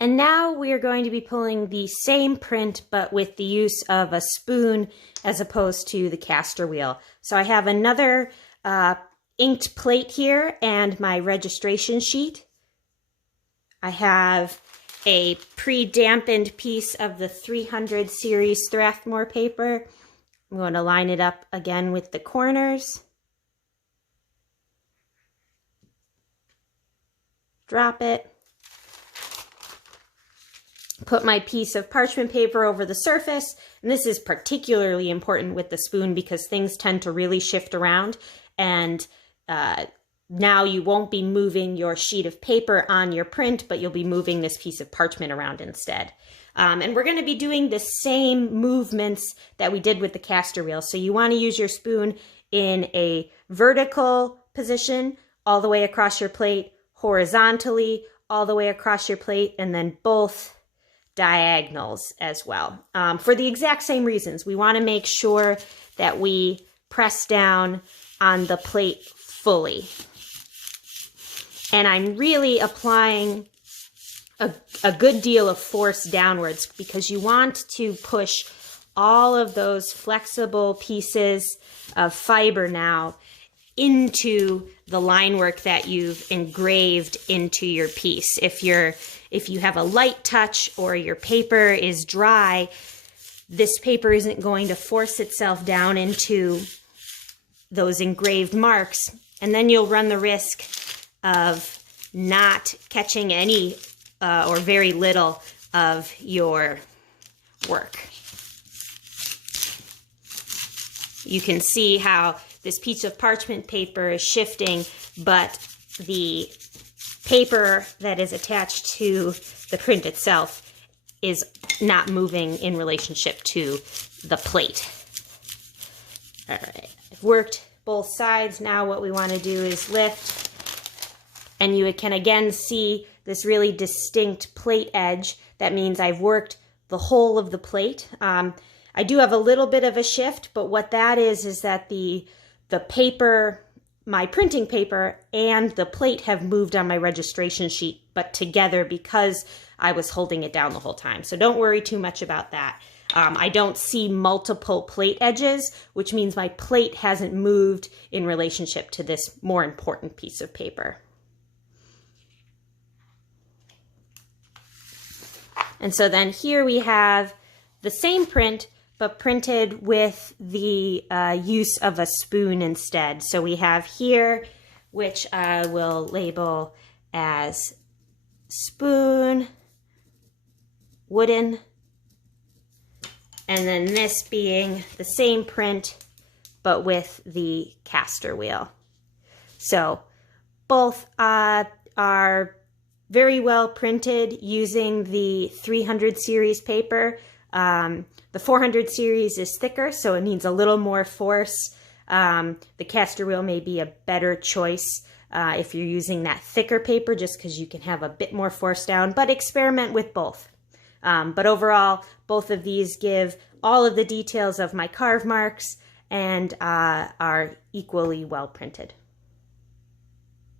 And now we are going to be pulling the same print, but with the use of a spoon as opposed to the caster wheel. So I have another inked plate here and my registration sheet. I have a pre-dampened piece of the 300 series Strathmore paper. I'm going to line it up again with the corners. Drop it. Put my piece of parchment paper over the surface, and this is particularly important with the spoon because things tend to really shift around, and now you won't be moving your sheet of paper on your print, but you'll be moving this piece of parchment around instead. And we're going to be doing the same movements that we did with the caster wheel. So you want to use your spoon in a vertical position all the way across your plate, horizontally all the way across your plate, and then both diagonals as well. For the exact same reasons, we want to make sure that we press down on the plate fully. And I'm really applying a good deal of force downwards because you want to push all of those flexible pieces of fiber now into the line work that you've engraved into your piece. If you have a light touch or your paper is dry, this paper isn't going to force itself down into those engraved marks, and then you'll run the risk of not catching any or very little of your work. You can see how this piece of parchment paper is shifting, but the paper that is attached to the print itself is not moving in relationship to the plate. All right, I've worked both sides. Now what we want to do is lift, and you can again see this really distinct plate edge. That means I've worked the whole of the plate. I do have a little bit of a shift, but what that is that the paper, my printing paper, and the plate have moved on my registration sheet, but together because I was holding it down the whole time. So don't worry too much about that. I don't see multiple plate edges, which means my plate hasn't moved in relationship to this more important piece of paper. And so then here we have the same print, but printed with the use of a spoon instead. So we have here, which I will label as spoon, wooden, and then this being the same print, but with the caster wheel. So both are very well printed using the 300 series paper. The 400 series is thicker, so it needs a little more force. The caster wheel may be a better choice if you're using that thicker paper, just because you can have a bit more force down, but experiment with both. But overall, both of these give all of the details of my carve marks and are equally well printed.